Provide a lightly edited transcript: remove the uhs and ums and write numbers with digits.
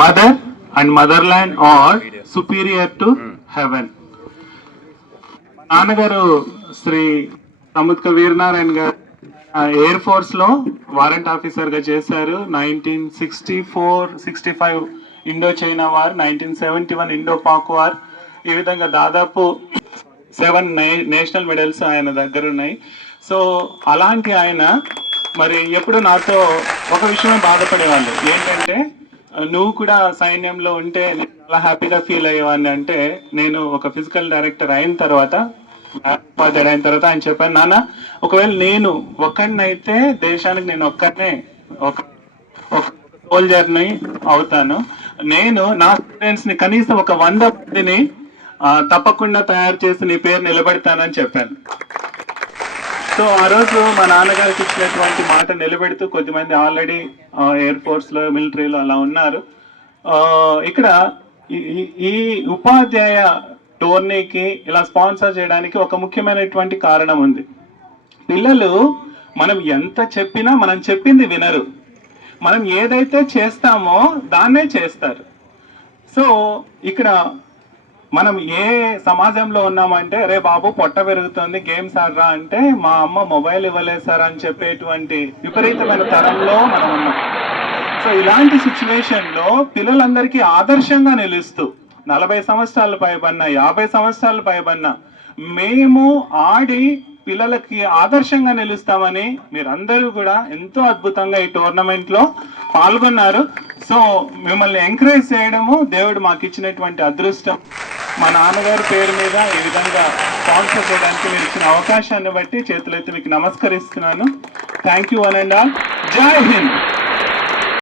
Mother and motherland are superior to heaven. నాన్నగారు శ్రీ సముద్ర వీరనారాయణ గారు air force లో వారెంట్ ఆఫీసర్ గా చేశారు. 1964-65 Indo China war, 1971 Indo Pak war. ఈ విధంగా దాదాపు 7 నేషనల్ మెడల్స్ ఆయన దగ్గర ఉన్నాయి. సో అలాంటి ఆయన మరి ఎప్పుడు నాతో ఒక విషయమే బాధపడేవాళ్ళు, ఏంటంటే నువ్వు కూడా సైన్యంలో ఉంటే నేను చాలా హ్యాపీగా ఫీల్ అయ్యేవాడిని. అంటే నేను ఒక ఫిజికల్ డైరెక్టర్ అయిన తర్వాత ఆయన చెప్పాను, నాన్న ఒకవేళ నేను ఒక్కడినైతే దేశానికి నేను ఒక్కడనే ఒక సోల్జర్ని అవుతాను, నేను నా స్టూడెంట్స్ ని కనీసం ఒక 100 మందిని తప్పకుండా తయారు చేసి నీ పేరు నిలబెడతానని చెప్పాను. సో ఆ రోజు మా నాన్నగారికి ఇచ్చినటువంటి మాట నిలబెడుతూ కొద్దిమంది ఆల్రెడీ ఎయిర్ ఫోర్స్ లో మిలిటరీలో అలా ఉన్నారు. ఇక్కడ ఈ ఉపాధ్యాయ టోర్నీకి ఇలా స్పాన్సర్ చేయడానికి ఒక ముఖ్యమైనటువంటి కారణం ఉంది. పిల్లలు మనం ఎంత చెప్పినా మనం చెప్పింది వినరు, మనం ఏదైతే చేస్తామో దాన్నే చేస్తారు. సో ఇక్కడ మనం ఏ సమాజంలో ఉన్నామంటే, రే బాబు పొట్ట పెరుగుతుంది గేమ్స్ ఆడరా అంటే మా అమ్మ మొబైల్ ఇవ్వలేదు సార్ అని చెప్పేటువంటి విపరీతమైన తరంలో మనం ఉన్నాం. సో ఇలాంటి సిచ్యువేషన్ లో పిల్లలందరికీ ఆదర్శంగా నిలుస్తూ 40 సంవత్సరాలు పైబడిన 50 సంవత్సరాలు పైబడిన మేము ఆడి పిల్లలకి ఆదర్శంగా నిలుస్తామని మీరందరూ కూడా ఎంతో అద్భుతంగా ఈ టోర్నమెంట్ లో పాల్గొన్నారు. సో మిమ్మల్ని ఎంకరేజ్ చేయడము దేవుడు మాకు ఇచ్చినటువంటి అదృష్టం. మా నాన్నగారి పేరు మీద ఈ విధంగా స్పాన్సర్ చేయడానికి మీరు ఇచ్చిన అవకాశాన్ని బట్టి చేతులెత్తి మీకు నమస్కరిస్తున్నాను. Thank you one and all. జై హింద్.